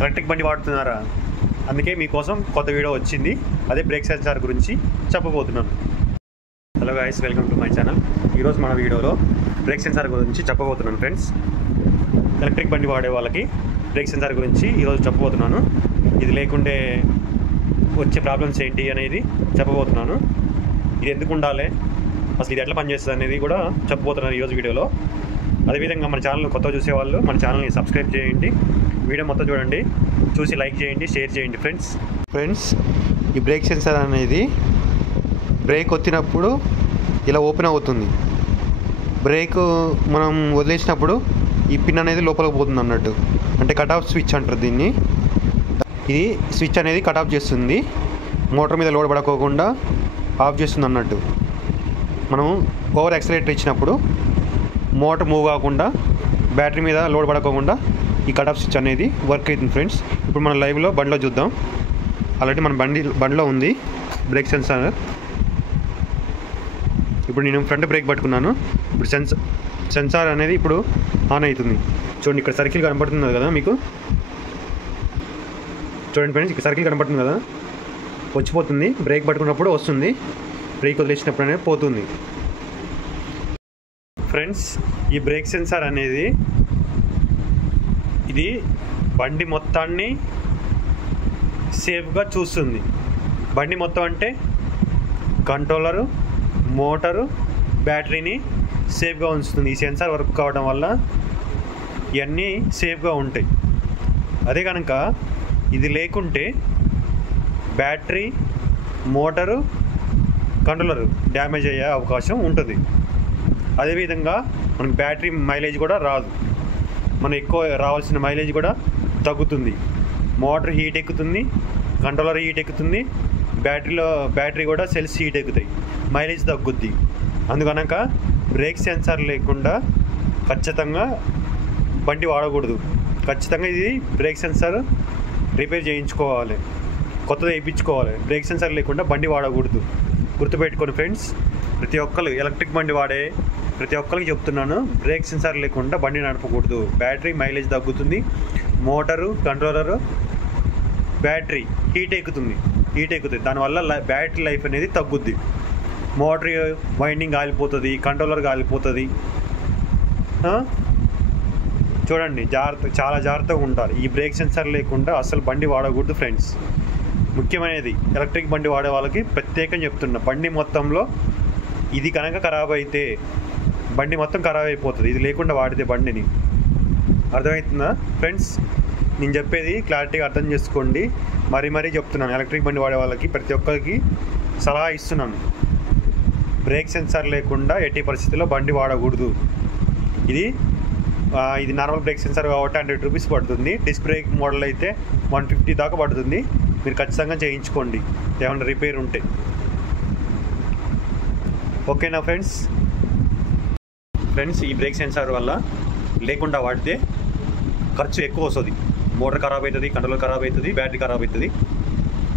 Electric బండి వాడుతున్నారా? అందుకే మీకోసం కొత్త వీడియో వచ్చింది. అదే బ్రేక్ సెన్సార్ గురించి చెప్పబోతున్నాను. Hello guys, welcome to my channel. ఈరోజు మన వీడియోలో బ్రేక్ సెన్సార్ గురించి చెప్పబోతున్నాను ఫ్రెండ్స్. ఎలక్ట్రిక్ బండి వాడే వాళ్ళకి బ్రేక్ సెన్సార్ గురించి ఈరోజు చెప్పబోతున్నాను. ఇది లేకుంటే వచ్చే ప్రాబ్లమ్స్ ఏంటి అనేది చెప్పబోతున్నాను. ఇది ఎందుకు ఉండాలి, అసలు ఇది ఎట్లా పనిచేస్తుంది అనేది కూడా చెప్పబోతున్నాను ఈరోజు వీడియోలో. అదేవిధంగా మన ఛానల్ కొత్తగా చూసేవాళ్ళు మన ఛానల్ని సబ్స్క్రైబ్ చేయండి, వీడియో మొత్తం చూడండి, చూసి లైక్ చేయండి, షేర్ చేయండి ఫ్రెండ్స్. ఈ బ్రేక్ సెన్సార్ అనేది బ్రేక్ వచ్చినప్పుడు ఇలా ఓపెన్ అవుతుంది. బ్రేక్ మనం వదిలేసినప్పుడు ఈ పిన్ అనేది లోపలికి పోతుంది అన్నట్టు, అంటే కట్ ఆఫ్ స్విచ్ అంటారు దీన్ని. ఇది స్విచ్ అనేది కట్ ఆఫ్ చేస్తుంది, మోటార్ మీద లోడ్ పడకోకుండా ఆఫ్ చేస్తుంది అన్నట్టు. మనం ఓవర్ యాక్సిలరేటర్ ఇచ్చినప్పుడు మోటార్ మూవ్ కాకుండా బ్యాటరీ మీద లోడ్ పడకోకుండా ఈ కట్ ఆఫ్ స్విచ్ అనేది వర్క్ అవుతుంది ఫ్రెండ్స్. ఇప్పుడు మనం లైవ్లో బండిలో చూద్దాం. ఆల్రెడీ మన బండిలో ఉంది బ్రేక్ సెన్సార్. ఇప్పుడు నేను ఫ్రంట్ బ్రేక్ పట్టుకున్నాను. ఇప్పుడు సెన్సార్ అనేది ఇప్పుడు ఆన్ అవుతుంది. చూడండి, ఇక్కడ సర్కిల్ కనపడుతుంది కదా మీకు. చూడండి ఫ్రెండ్స్, ఇక్కడ సర్కిల్ కనపడుతుంది కదా, వచ్చిపోతుంది. బ్రేక్ పట్టుకున్నప్పుడు వస్తుంది, బ్రేక్ వదిలేసినప్పుడు అనేది పోతుంది ఫ్రెండ్స్. ఈ బ్రేక్ సెన్సార్ అనేది ఇది బండి మొత్తాన్ని సేఫ్గా చూస్తుంది. బండి మొత్తం అంటే కంట్రోలరు, మోటారు, బ్యాటరీని సేఫ్గా ఉంచుతుంది. ఈ సెన్సార్ వర్క్ కావడం వల్ల ఇవన్నీ సేఫ్గా ఉంటాయి. అదే కనుక ఇది లేకుంటే బ్యాటరీ, మోటారు, కంట్రోలరు డ్యామేజ్ అయ్యే అవకాశం ఉంటుంది. అదేవిధంగా మనకు బ్యాటరీ మైలేజ్ కూడా రాదు, మనం ఎక్కువ రావాల్సిన మైలేజ్ కూడా తగ్గుతుంది. మోటార్ హీట్ ఎక్కుతుంది, కంట్రోలర్ హీట్ ఎక్కుతుంది, బ్యాటరీ కూడా సెల్స్ హీట్ ఎక్కుతాయి, మైలేజ్ తగ్గుద్ది. అందుకనక బ్రేక్ సెన్సార్ లేకుండా ఖచ్చితంగా బండి వాడకూడదు. ఖచ్చితంగా ఇది బ్రేక్ సెన్సార్ రిపేర్ చేయించుకోవాలి, కొత్తది వేయించుకోవాలి. బ్రేక్ సెన్సార్ లేకుండా బండి వాడకూడదు. గుర్తుపెట్టుకోండి ఫ్రెండ్స్, ప్రతి ఒక్కరు ఎలక్ట్రిక్ బండి వాడే ప్రతి ఒక్కరికి చెప్తున్నాను, బ్రేక్ సెన్సార్ లేకుండా బండి నడపకూడదు. బ్యాటరీ మైలేజ్ తగ్గుతుంది, మోటారు, కంట్రోలరు, బ్యాటరీ హీట్ ఎక్కుతుంది. దానివల్ల బ్యాటరీ లైఫ్ అనేది తగ్గుద్ది. మోటార్ వైండింగ్ కాలిపోతుంది, కంట్రోలర్ కాలిపోతుంది. చూడండి, చాలా జాగ్రత్తగా ఉండాలి. ఈ బ్రేక్ సెన్సార్ లేకుండా అసలు బండి వాడకూడదు ఫ్రెండ్స్. ముఖ్యమైనది ఎలక్ట్రిక్ బండి వాడే వాళ్ళకి ప్రత్యేకంగా చెప్తున్నా, బండి మొత్తంలో ఇది కనుక ఖరాబ్ అయితే బండి మొత్తం ఖరాబ్ అయిపోతుంది, ఇది లేకుండా వాడితే బండిని. అర్థమవుతుందా ఫ్రెండ్స్? నేను చెప్పేది క్లారిటీగా అర్థం చేసుకోండి. మరీ చెప్తున్నాను, ఎలక్ట్రిక్ బండి వాడే వాళ్ళకి ప్రతి ఒక్కరికి సలహా ఇస్తున్నాను. బ్రేక్ సెన్సార్ లేకుండా ఎట్టి పరిస్థితుల్లో బండి వాడకూడదు. ఇది నార్మల్ బ్రేక్ సెన్సార్ కాబట్టి 100 రూపీస్ పడుతుంది. డిస్క్ బ్రేక్ మోడల్ అయితే 150 దాకా పడుతుంది. మీరు ఖచ్చితంగా చేయించుకోండి ఏమన్నా రిపేర్ ఉంటే. ఓకేనా ఫ్రెండ్స్? ఈ బ్రేక్ సెన్సార్ వల్ల లేకుండా వాడితే ఖర్చు ఎక్కువ వస్తుంది. మోటార్ ఖరాబ్ అవుతుంది, కంట్రోలర్ ఖరాబ్ అవుతుంది, బ్యాటరీ ఖరాబ్ అవుతుంది.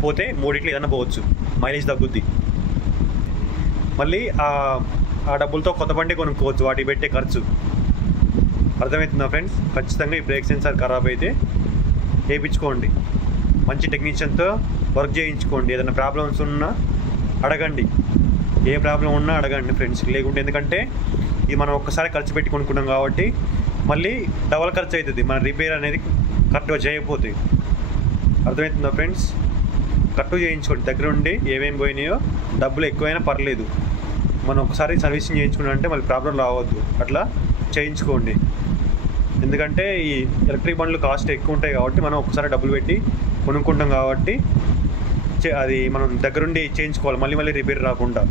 పోతే మూడిట్లో ఏదైనా పోవచ్చు, మైలేజ్ తగ్గుద్ది. మళ్ళీ ఆ డబ్బులతో కొత్త బండి కొనుక్కోవచ్చు, వాటికి పెట్టే ఖర్చు. అర్థమవుతుందా ఫ్రెండ్స్? ఖచ్చితంగా ఈ బ్రేక్ సెన్సార్ ఖరాబ్ అయితే వేయించుకోండి, మంచి టెక్నీషియన్తో వర్క్ చేయించుకోండి. ఏదైనా ప్రాబ్లమ్స్ ఉన్నా అడగండి, ఏ ప్రాబ్లం ఉన్నా అడగండి ఫ్రెండ్స్. లేకుంటే ఎందుకంటే ఇది మనం ఒక్కసారి ఖర్చు పెట్టి కొనుక్కున్నాం కాబట్టి మళ్ళీ డబల్ ఖర్చు అవుతుంది, మన రిపేర్ అనేది కరెక్ట్గా చేయకపోతే. అర్థమవుతుందా ఫ్రెండ్స్? కరెక్ట్గా చేయించుకోండి, దగ్గరుండి ఏమేమి పోయినాయో డబ్బులు ఎక్కువైనా పర్లేదు, మనం ఒకసారి సర్వీసింగ్ చేయించుకున్నామంటే మళ్ళీ ప్రాబ్లం రావద్దు, అట్లా చేయించుకోండి. ఎందుకంటే ఈ ఎలక్ట్రిక్ బండ్లు కాస్ట్ ఎక్కువ ఉంటాయి కాబట్టి మనం ఒకసారి డబ్బులు పెట్టి కొనుక్కుంటాం కాబట్టి అది మనం దగ్గరుండి చేయించుకోవాలి, మళ్ళీ రిపేర్ రాకుండా.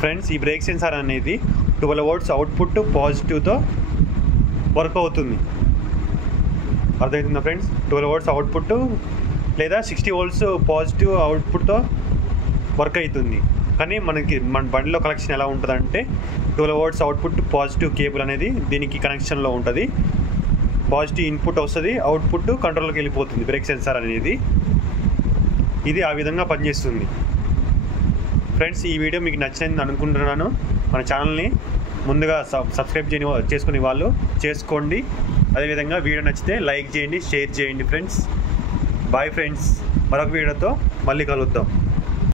ఫ్రెండ్స్, ఈ బ్రేక్ సెన్సార్ అనేది 12 వోల్ట్స్ అవుట్పుట్ పాజిటివ్తో వర్క్ అవుతుంది. అర్థమవుతుందా ఫ్రెండ్స్? 12 వోల్ట్స్ అవుట్పుట్ లేదా 60 వోల్ట్స్ పాజిటివ్ అవుట్పుట్తో వర్క్ అవుతుంది. కానీ మన బండిలో కనెక్షన్ ఎలా ఉంటుందంటే 12 వోల్ట్స్ అవుట్పుట్ పాజిటివ్ కేబుల్ అనేది దీనికి కనెక్షన్లో ఉంటుంది. పాజిటివ్ ఇన్పుట్ వస్తుంది, అవుట్పుట్ కంట్రోల్కి వెళ్ళిపోతుంది బ్రేక్ సెన్సార్ అనేది. ఇది ఆ విధంగా పనిచేస్తుంది ఫ్రెండ్స్. ఈ వీడియో మీకు నచ్చిందని అనుకుంటున్నాను. మన ఛానల్ని ముందుగా సబ్స్క్రైబ్ చేసుకునే వాళ్ళు చేసుకోండి. అదేవిధంగా వీడియో నచ్చితే లైక్ చేయండి, షేర్ చేయండి ఫ్రెండ్స్. బాయ్ ఫ్రెండ్స్, మరొక వీడియోతో మళ్ళీ కలుద్దాం.